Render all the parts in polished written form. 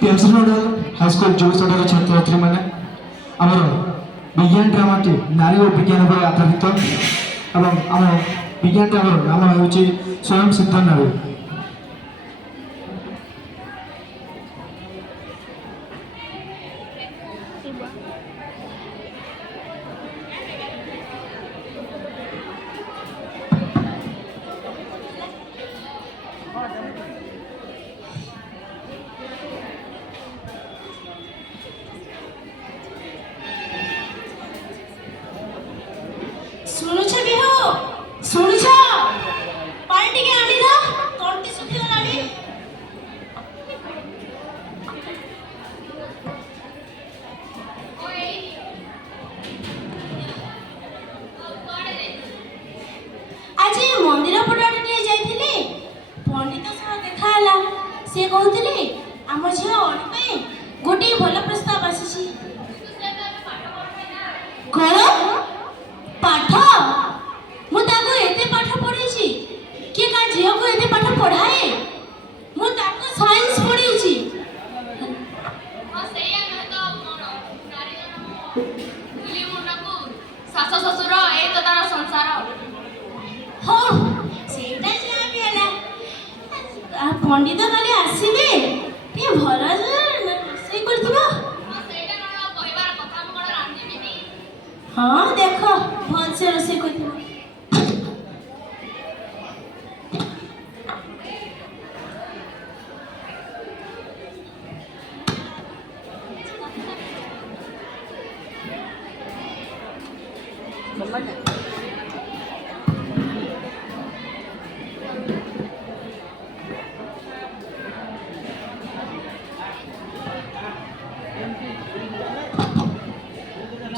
Pencil road high school जोगसड़ा छात्र छात्री मैंने आमर विज्ञान ड्रामाटी नारी और विज्ञान पर आधारित एवं आम विज्ञान ड्रामार नाम हूँ स्वयं सिद्ध नारी। ଶୁଣୁଛ ବିହୁ ଶୁଣୁଛ ପାଣି ଟିକେ ଆଣିଲ ତଣ୍ଟି ଶୁଖିଗଲାଣି। ଆଜି ମନ୍ଦିର ପଟଆଡ଼େ ଟିକେ ଯାଇଥିଲି ପଣ୍ଡିତ ସହ ଦେଖା ହେଲା। ସେ କହୁଥିଲେ ଆମ ଝିଅ ଅଳି ପାଇଁ ଗୋଟିଏ ଭଲ ପ୍ରସ୍ତାବ ଆସିଛି। କଣ ପାଠ? ମୁଁ ତାକୁ ଏତେ ପାଠ ପଢ଼େଇଛି କିଏ କା ଝିଅକୁ ଏତେ ପାଠ ପଢ଼ାଏ? ମୁଁ ତାକୁ ସାଇନ୍ସ ପଢ଼େଇଛି। ଶାଶୁ ଶ୍ୱଶୁର ଏ ତ ତାର ସଂସାର। ହଉ ସେଇଟା ଯାହା ବି ହେଲା ପଣ୍ଡିତ କାଲି ଆସିବେ ଟିକେ ଭଲ ରୋଷେଇ କରିଥିବ। ସେଇଟା କଣ କହିବାର କଥା, ମୁଁ କଣ ରାନ୍ଧିବିନି? ହଁ ଦେଖ ଭଲସେ ରୋଷେଇ କରିଥିବ।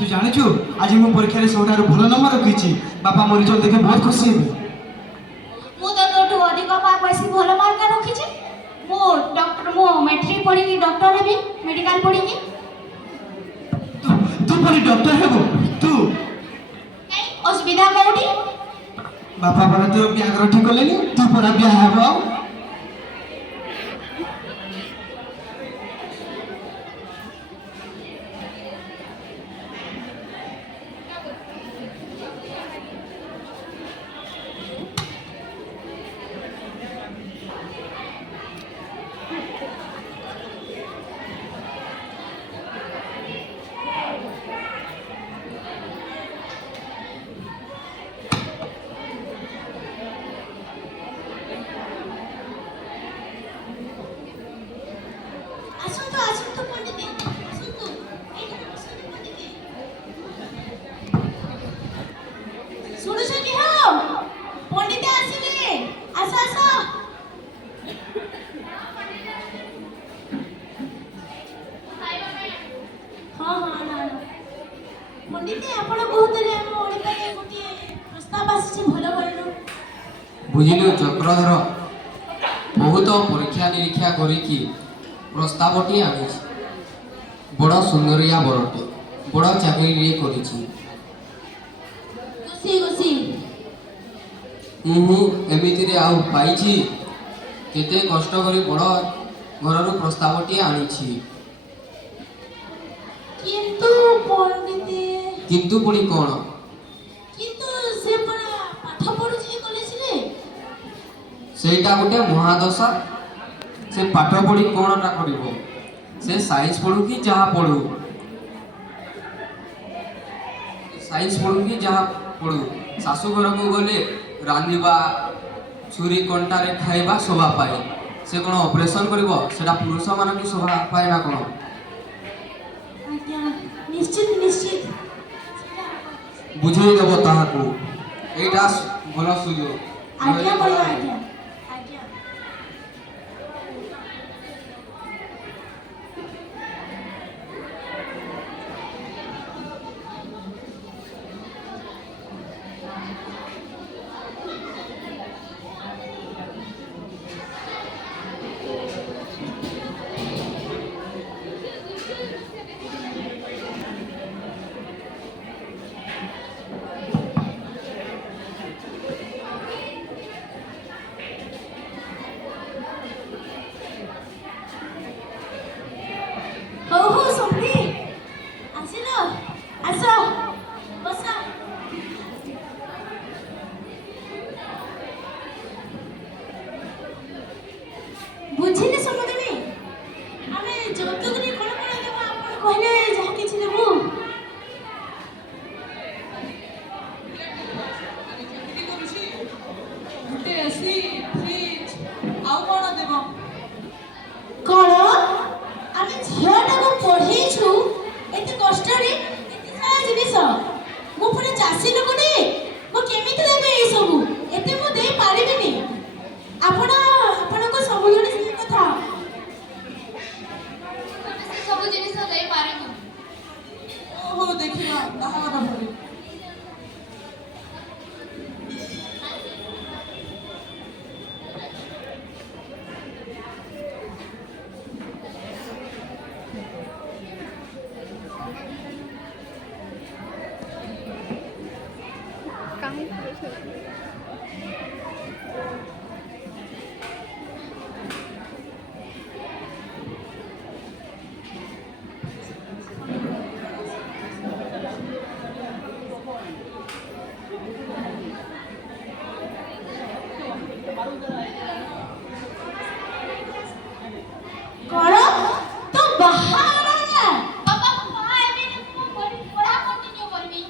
तू जाचु आज मो परीक्षा सबुठ भल नंबर रखी बापा मो रिजल्ट देखे बहुत खुशी हे। ମୁଁ ତ ତୋଠୁ ଅଧିକ ମାର୍କ ବେଶୀ ଭଲ ମାର୍କ ରଖିଛି। ମୁଁ ମେଟ୍ରିକ ପଢ଼ିକି ଡକ୍ଟର ହେବି ମେଡ଼ିକାଲ ପଢ଼ିକି। तू पुणी डॉक्टर हेबो तू? ଅସୁବିଧା କୋଉଠି? बापा परा तो ब्याघर ठीक कलेनी तू परा ब्याह हेबो। ଆସନ୍ତୁ ଆସନ୍ତୁ ପଣ୍ଡିତ ଆସନ୍ତୁ ଏଇଠାରେ ବସନ୍ତୁ ପଣ୍ଡିତ। ଶୁଣୁଛ କି ହଁ ପଣ୍ଡିତ ଆସିଲେ ଆସ ଆସ। ହଁ ହଁ ପଣ୍ଡିତ ଆପଣ କହୁଥିଲେ ଆମ ଓଳି ପାଇଁ ଗୋଟିଏ ପ୍ରସ୍ତାବ ଆସିଛି ଭଲ ଘରରୁ। ବୁଝିଲୁ ଚକ୍ରଧର ବହୁତ ପରୀକ୍ଷା ନିରୀକ୍ଷା କରିକି ପ୍ରସ୍ତାବଟି ଆଣିଛି। ବଡ଼ ସୁନ୍ଦରିଆ ବରଟେ, ବଡ଼ ଚାକିରିଟିଏ କରିଛି। ଘୁଷି ଏମିତିରେ ଆଉ ପାଇଛି। କେତେ କଷ୍ଟ କରି ବଡ଼ ଘରରୁ ପ୍ରସ୍ତାବଟିଏ ଆଣିଛି। କିନ୍ତୁ ପଣ୍ଡିତ କିନ୍ତୁ ପୁଣି କ'ଣ? କିନ୍ତୁ ସେ ପରା ପାଠ ପଢୁଛି କଲେଜରେ। ସେଇଟା ଗୋଟେ ମହାଦଶା। ସେ ପାଠ ପଢ଼ି କ'ଣଟା କରିବ? ସେ ସାଇନ୍ସ ପଢ଼ୁ କି ଯାହା ପଢ଼ୁ, ଶାଶୁ ଘରକୁ ଗଲେ ରାନ୍ଧିବା, ଛୁରୀ କଣ୍ଟାରେ ଖାଇବା ଶୋଭା ପାଏ। ସେ କ'ଣ ଅପରେସନ୍ କରିବ? ସେଟା ପୁରୁଷମାନଙ୍କୁ ଶୋଭା ପାଏ ନା କ'ଣ? ଆଜ୍ଞା ନିଶ୍ଚିତ ବୁଝେଇ ଦେବ ତାହାକୁ। ଏଇଟା ଭଲ ସୁଯୋଗ। ଆଜ୍ଞା ବଡ଼ ଆଜ୍ଞା ଆଜ୍ଞା। କହିଲେ ଯାହା କିଛି ଦେବୁ। ଚାକିରି କରୁଛି ଗୋଟେ ଏସି ଫ୍ରିଜ ଆଉ କଣ ଦେବ? କଣ ଆମେ ଝିଅଟାକୁ ପଢେଇଛୁ ଏତେ କଷ୍ଟରେ ଏତେ ସାରା ଜିନିଷ, ମୁଁ ପୁଣି ଚାଷୀ ଲୋକଟେ, ମୁଁ କେମିତି ଦେବି ଏଇ ସବୁ? ଏତେ ମୁଁ ଦେଇ ପାରିବିନି। ଆପଣଙ୍କ ସବୁବେଳେ ସେଇ କଥା। ଆମେ ସେ ସବୁ ଜିନିଷ ଦେଇପାରିବୁ। ହଉ ଦେଖିବା ବାହାଘର ପରେ। କଣ ତୁ ବାହାଘର ହେଲା? ବାପା ମୁଁ ବାହା ହେବିନି, ମୁଁ ପଢା କଣ୍ଟିନ୍ୟୁ କରିବି।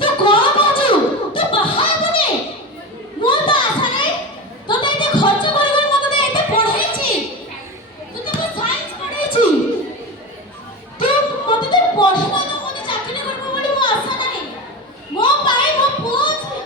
ତୁ କଣ କହୁଛୁ? ତୁ ବାହା ହେବୁନି? ମୁଁ ତ ଆଶା ନାହିଁ ତୋତେ ଏତେ ଖର୍ଚ୍ଚ କରି କରି ମୁଁ ତୋତେ ଏତେ ପଢେଇଛି, ତୋତେ ମୁଁ ସାଇନ୍ସ ପଢେଇଛି, ତୁ ମତେ ତ ପଢେଇ ଦଉ ମତେ ଚାକିରି କରିବୁ ବୋଲି ମୁଁ ଆଶା ନାହିଁ। ମୋ ପାଇଁ ମୋ ପୁଅ ଅଛି।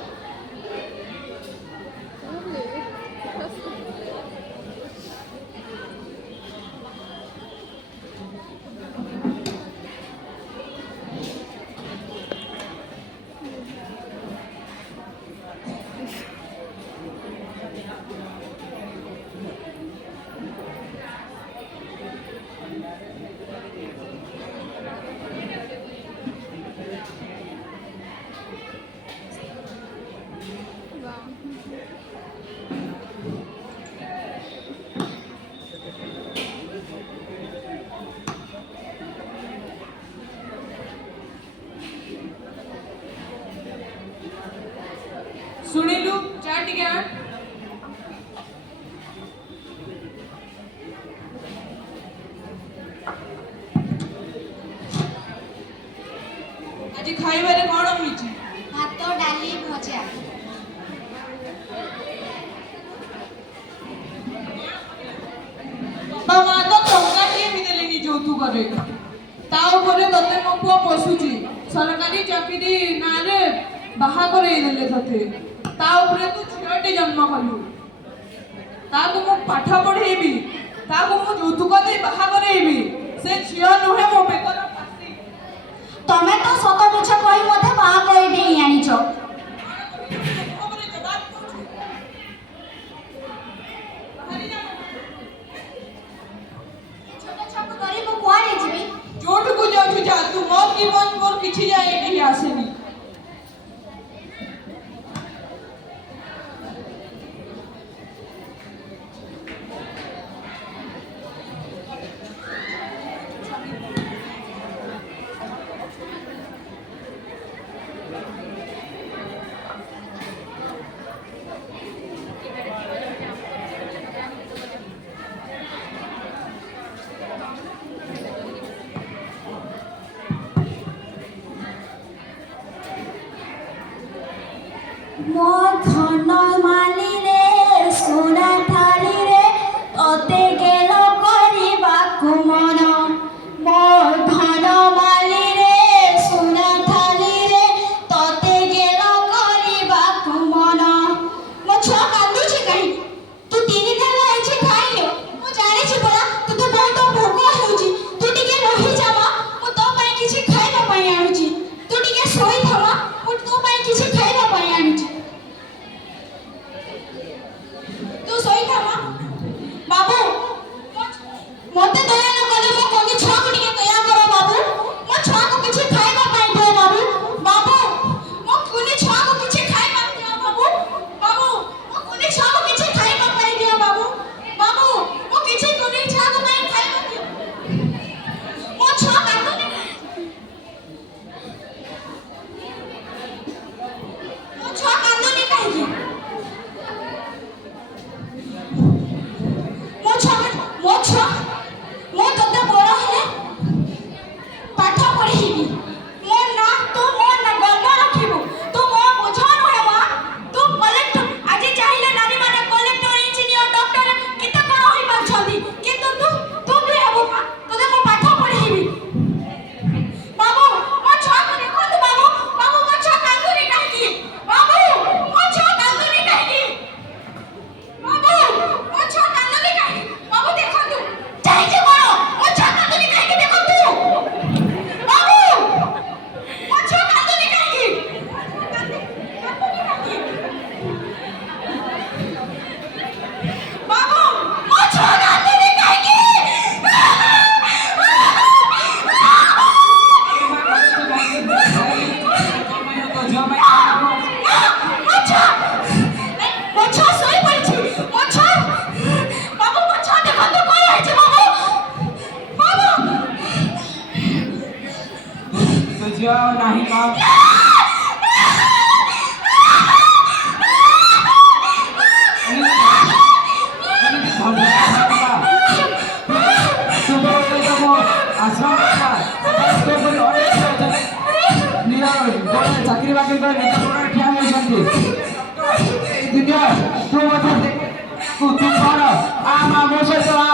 ଶୁଣିଲୁ ଯା ଟିକେ ଆଣ। ଆଜି ଖାଇବାରେ କଣ ହୋଇଛି? ଭାତ, ଡାଲି, ଭଜା। ବାପା ମା ତ ଟଙ୍କାଟିଏ ବି ଦେଲେନି ଯୌତୁକରେ। ତା ଉପରେ ତତେ ମୋ ପୁଅ ପୋଷୁଛି। ସରକାରୀ ଚାକିରି ନାଁରେ ବାହା କରେଇ ଦେଲେ ତତେ। ତା ଉପରେ ତୁ ଝିଅଟେ ଜନ୍ମ କଲୁ। ତାକୁ ମୁଁ ପାଠ ପଢେଇବି, ତାକୁ ମୁଁ ଯୌତୁକ ଦେଇ ବାହା କରେଇବି। ସେ ଝିଅ ନୁହେଁ ମୋ ବେକର ଫାଶୀ। ତମେ ତ ସତ ମିଛ କହି ମତେ ବାହା କରି ଦେଇ ଆଣିଛ। ଛୋଟ ଛୁଆକୁ ଧରି ମୁଁ କୁଆଡେ ଯିବି? ଯୋଉଠୁକୁ ଯାଉଛୁ ଯା, ତୁ ମୋ ଜୀବନ ମୋର କିଛି ଯାଏ ଏଠିକି ଆସେନି। ମୋ ଧନ ମାଲିରେ ସୁନା ଥାଳିରେ ତତେ ଗେଲ କରିବାକୁ ମନ। ମୋ ଧନ ମାଲିରେ ସୁନା ଥାଳିରେ ତତେ ଗେଲ କରିବାକୁ ମନ। ମୋ ଛୁଆ କାନ୍ଦୁଛି କାହିଁକି? ତୁ 3 ଦିନ ହେଲା କିଛି ଖାଇନୁ। ମୁଁ ଜାଣିଛି ପରା ତୋତେ ବହୁତ ଭୋକ ହେଉଛି। ତୁ ଟିକେ ରହିଯା ମା, ମୁଁ ତୋ ପାଇଁ କିଛି ଖାଇବା ପାଇଁ ଆଣୁଛି। ତୁ ଟିକେ ଶୋଇଥା ମା, ମୁଁ ତୋ ପାଇଁ କିଛି ଖାଇବା ପାଇଁ ଆଣୁଛି। ଝିଅ ନାହିଁ ମା। ଚାକିରି ବାକିରି କରି ନିଜ ଗୋଡ଼ରେ ଠିଆ ହୋଇଛନ୍ତି। ଏଇ ଦୁନିଆ ତୁ ମଧ୍ୟ ତୁ କଣ ଆ ମା ମୋ ସହିତ ଆ।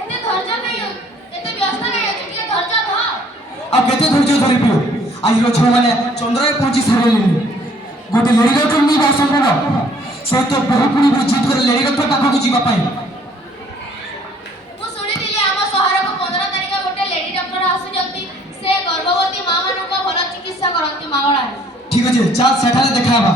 ଏତେ ଧୈର୍ଯ୍ୟ କାଇଁ ଏତେ ବ୍ୟସ୍ତ କାଇଁ ଅଛୁ ଟିକେ ଧୈର୍ଯ୍ୟ ଧର। ଆଉ କେତେ ଧୈର୍ଯ୍ୟ ଧରିବି? ଆଜିର ଛୁଆମାନେ ଚନ୍ଦ୍ରରେ ପହଞ୍ଚି ସାରିଲେଣି। ଗୋଟେ ଲେଡି ଡକ୍ଟର ନେଇବା ଅସମ୍ଭବ, ସହିତ ବହୁ ପୁଣି ଜିଦ୍ କରି ଲେଡି ଡକ୍ଟର ପାଖକୁ ଯିବା ପାଇଁ। ମୁଁ ଶୁଣିଥିଲି ଆମ ସହରକୁ 15 ତାରିଖ ଗୋଟେ ଲେଡି ଡକ୍ଟର ଆସୁଛନ୍ତି। ସେ ଗର୍ଭବତୀ ମା ମାନଙ୍କ ଭଲ ଚିକିତ୍ସା କରନ୍ତି ମାଗଣାରେ। ଠିକ ଅଛି, ଚାଲ ସେଠାରେ ଦେଖା ହେବା।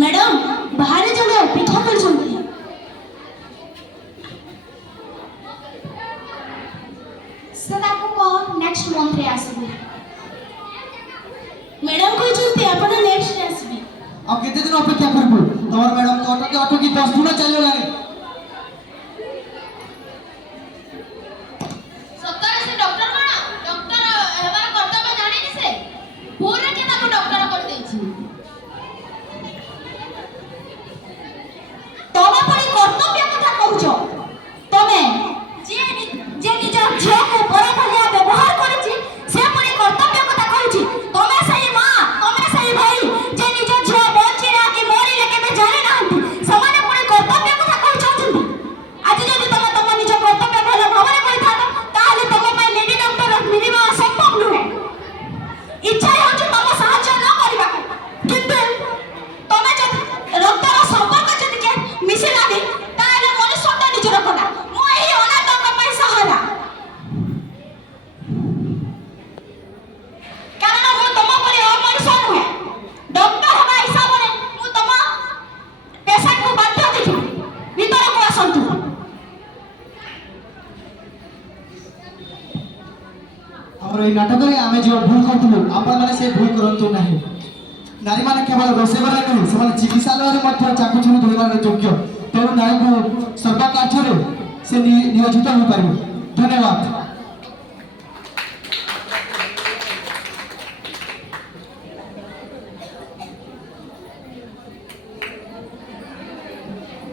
ମ୍ୟାଡାମ ବାହାରେ ଜଣେ ଅପେକ୍ଷା କରିଛନ୍ତି। ସେ ତାକୁ କହ ନେକ୍ସଟ ମନ୍ଥରେ ଆସିବେ। ମ୍ୟାଡାମ କହିଛନ୍ତି ଆପଣ ନେକ୍ସଟ ଆସିବେ। ଆଉ କେତେ ଦିନ ଅପେକ୍ଷା କରିବୁ? ତମର ମ୍ୟାଡାମ ତ ଅଟକି 10 ଦିନ ଚାଲିଗଲାଣି। ସତରେ ସେ ଡକ୍ଟର କଣ? ଡକ୍ଟର ହେବାର କର୍ତ୍ତବ୍ୟ ଜାଣିନି ସେ। ପୁରା କିଏ ତାକୁ ଡକ୍ଟର କରିଦେଇଛି। ତମେ ପୁଣି କର୍ତ୍ତବ୍ୟ କଥା କହୁଛ? ତମେ ଯେ ନିଜ ଝିଅକୁ ପର ଭଳିଆ ବ୍ୟବହାର କରିଛି ସେ ପୁଣି କର୍ତ୍ତବ୍ୟ କଥା କହୁଛି। ତମେ ସେଇ ମା, ତମେ ସେଇ ଭାଇ ଯେ ନିଜ ଝିଅ ବଞ୍ଚିଲା କି ମରିଲେ କେବେ ଜାଣିନାହାନ୍ତି, ସେମାନେ ପୁଣି କର୍ତ୍ତବ୍ୟ କଥା କହୁଛନ୍ତି। ଆଜି ଯଦି ତମେ ତମ ନିଜ କର୍ତ୍ତବ୍ୟ ଭଲ ଭାବରେ କରିଥାନ୍ତ ତାହେଲେ ତମ ପାଇଁ ଲେଡି ଡକ୍ଟର ମିଳିବା ଅସମ୍ଭବ ନୁହେଁ। ଇଚ୍ଛା ହେଉଛି ତମ ସାହାଯ୍ୟ ନ କରିବାକୁ, କିନ୍ତୁ ତମେ ଯଦି ରକ୍ତର ସମ୍ପର୍କ ଯଦି ମିଶିଲାନି ତାହେଲେ ମନୁଷ୍ୟଟା ନିଜର କଥା। ମୁଁ ଏହି ଅନାଥଙ୍କ ପାଇଁ ସହାରା, କାରଣ ମୁଁ ତମ ପରି ଅମଣିଷ ନୁହେଁ। ଡକ୍ଟର ହେବା ହିସାବରେ ମୁଁ ତମ ପେସେଣ୍ଟକୁ ବାଧ୍ୟ ଦେଖିବି। ଭିତରକୁ ଆସନ୍ତୁ। ଆମର এই নাটকରେ ଆମେ ଯେଉଁ ଭୁଲ କରୁଥିଲୁ ଆପଣମାନେ ସେ ଭୁଲ କରନ୍ତୁ ନାହିଁ। ନାରୀମାନେ କେବଳ ରୋଷେଇ ଘରେ ନୁହେଁ, ସେମାନେ ଚିକିତ୍ସାଳୟରେ ମଧ୍ୟ ଚାକୁଛୁରୀ ଧରିବାର ଯୋଗ୍ୟ। ତେଣୁ ନାରୀକୁ ସର୍ବ କାର୍ଯ୍ୟରେ ସେ ନିୟୋଜିତ ହୋଇପାରିବ। ଧନ୍ୟବାଦ।